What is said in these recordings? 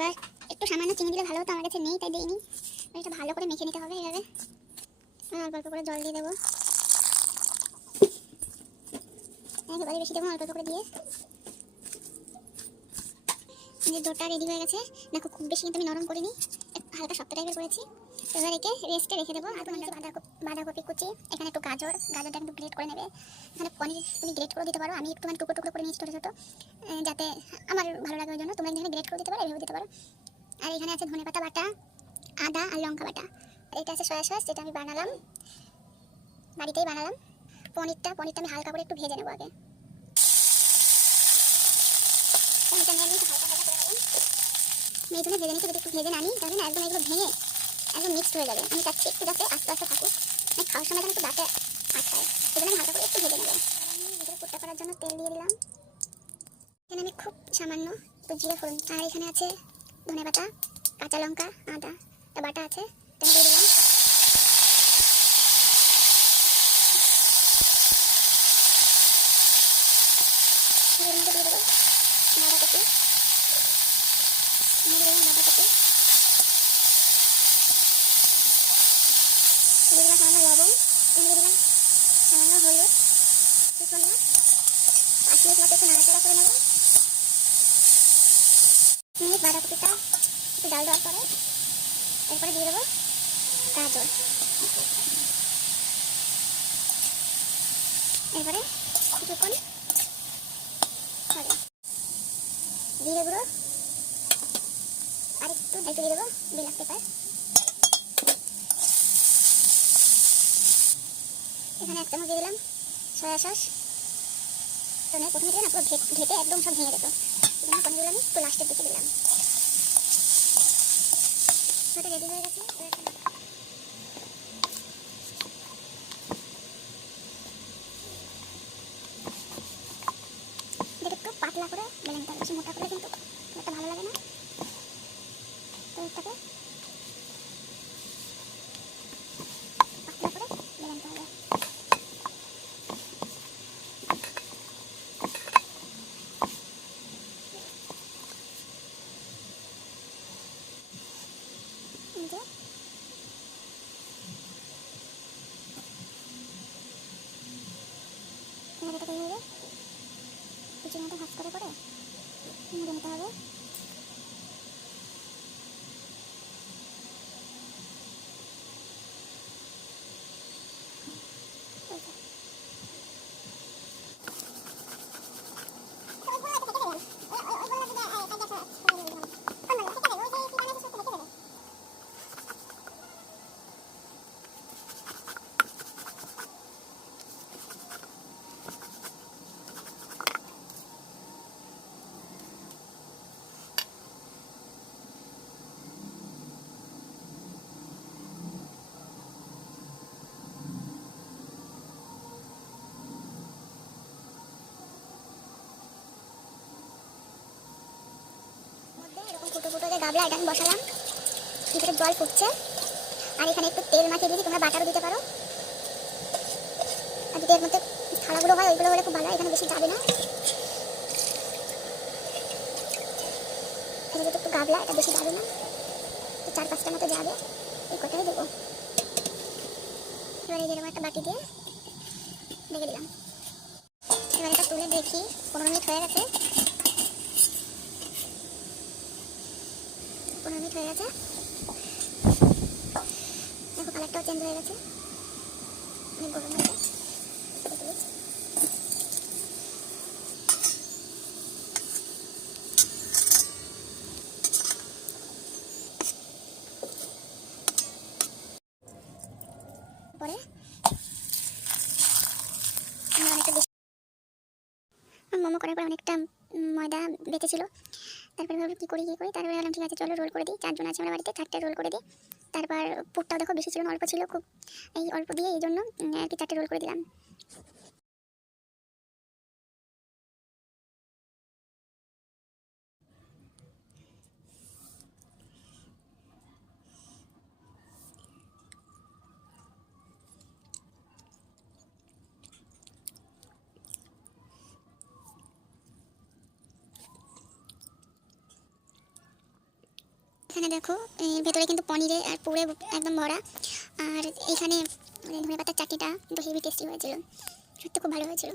এবার একটু সামান্য চিনি দিলে ভালো হতো, আমার কাছে নেই তাই দিইনি। এটা ভালো করে মেখে নিতে হবে এইভাবে। অল্প অল্প করে জল দিয়ে দেবো, একেবারে বেশি দেবো, অল্প অল্প করে দিয়ে। ডোটা রেডি হয়ে গেছে। দেখো খুব বেশি কিন্তু আমি নরম করিনি, হালকা শক্ত টাইপের করেছি। এবার একে রেস্টে রেখে দেবো। আর তোমার বাঁধাকপি কুচি, এখানে একটু গাজরটা একটু গ্রেট করে নেবে। এখানে পনির তুমি গ্রেট করে দিতে পারো, আমি একটু টুকরো টুকরো করে নিয়েছি ছোটো ছোটো, যাতে আমার ভালো লাগে ওই জন্য। তোমরা এখানে গ্রেট করে দিতে পারো, এভাবে দিতে পারো। আর এখানে আছে ধনেপাতা বাটা, আদা আর লঙ্কা বাটা। আর এটা আছে সয়া সস, যেটা আমি বাড়িতেই বানালাম। পনিরটা আমি হালকা করে একটু ভেজে নেবো আগে। পনিরটা নিয়ে একদম হালকা ভাজা করে নেবেন। মেয়েজনে ভেজে নিচ্ছি, যদি একটু ভেজে নানি তাহলে না একদম এগুলো ভেঙে একদম মিক্সড হয়ে যাবে। আমি চাচ্ছি একটু যাতে আস্তে আস্তে থাকুক, মানে খাওয়ার সময় যেন একটু দাঁতে আটকায়, সেজন্য আমি হালকা করে একটু ভেজে নেবো। ভিতরে পুরটা করার জন্য তেল দিয়ে দিলাম। এখানে আমি খুব সামান্য একটু জিরে ফোড়ন, আর এখানে আছে ধনেপাতা, কাঁচা লঙ্কা, আদা বাটা আছে, এটা দিয়ে দিলাম। দিয়ে দেবো বাঁধাকপি, দিয়ে দিলাম সামান্য লবণ, দিয়ে দিলাম সামান্য হলুদ, কিছুক্ষণ না 5 মিনিট মতো একটু নাড়াচাড়া করে নেবো। বাঁধাকপিটা একটু ডাল দেওয়ার পরে এরপরে দিয়ে দেবো গাজর। এরপরে কিছুক্ষণ হবে জিরে গুঁড়ো, আর একটু দিয়ে দেবো ব্ল্যাক পেপার। এখানে 1 চামচ দিয়ে দিলাম সয়া সস। প্রথমে দিলে না পুরো ঘেটে একদম সব ভেঙে যেত, এই জন্য পনিরগুলো আমি একটু লাস্টের দিকে দিলাম। সেটা রেডি হয়ে গেছে। একটু পাতলা করে বেলে নিতে হবে, বেশি মোটা করলে কিন্তু একটা ভালো লাগে না। তো এটাকে পাতলা করে বেলে নিতে হবে। এটাকে এইভাবে কুচির মতো ভাজ করে মুড়ে নিতে হবে। ফুটো ফুটো যে গাবলা, এটা আমি বসালাম, ভিতরে জল ফুটছে। আর এখানে একটু তেল মাখিয়ে দিয়েছি, তোমরা বাটারও দিতে পারো। আর যদি এর মধ্যে থালাগুলো হয় ওইগুলো হলে খুব ভালো হয়, এখানে বেশি যাবে না। এখানে যেহেতু একটু গাবলা, এটা বেশি যাবে না, তো 4-5টার মতো যাবে, এই কটাই দেবো। এবার এই যেরকম একটা বাটি দিয়ে রেখে দিলাম। এবার এটা তুলে দেখি 15 মিনিট হয়ে গেছে। 15 মিনিট হয়ে গেছে, দেখো কালারটাও চেঞ্জ হয়ে গেছে, অনেক গরম হয়েছে। পরে অনেকটা মোমো করার পর অনেকটা ময়দা বেঁচেছিল, তারপরে ভাবলাম কী করি তারপরে ভাবলাম ঠিক আছে চলো রোল করে দিই। 4 জন আছে আমার বাড়িতে, 4টে রোল করে দিই। তারপর পুরটাও দেখো বেশি ছিল না, অল্প ছিল খুব, এই অল্প দিয়ে এই জন্য আর কি 4টে রোল করে দিলাম। এখানে দেখো ভেতরে কিন্তু পনিরে আর পুরে একদম ভরা। আর এইখানে ধনে পাতার চাটনিটা কিন্তু হেভি টেস্টি হয়েছিল, সত্যি খুব ভালো হয়েছিল।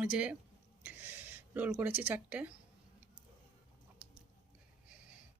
ওই যে রোল করেছি 4টে।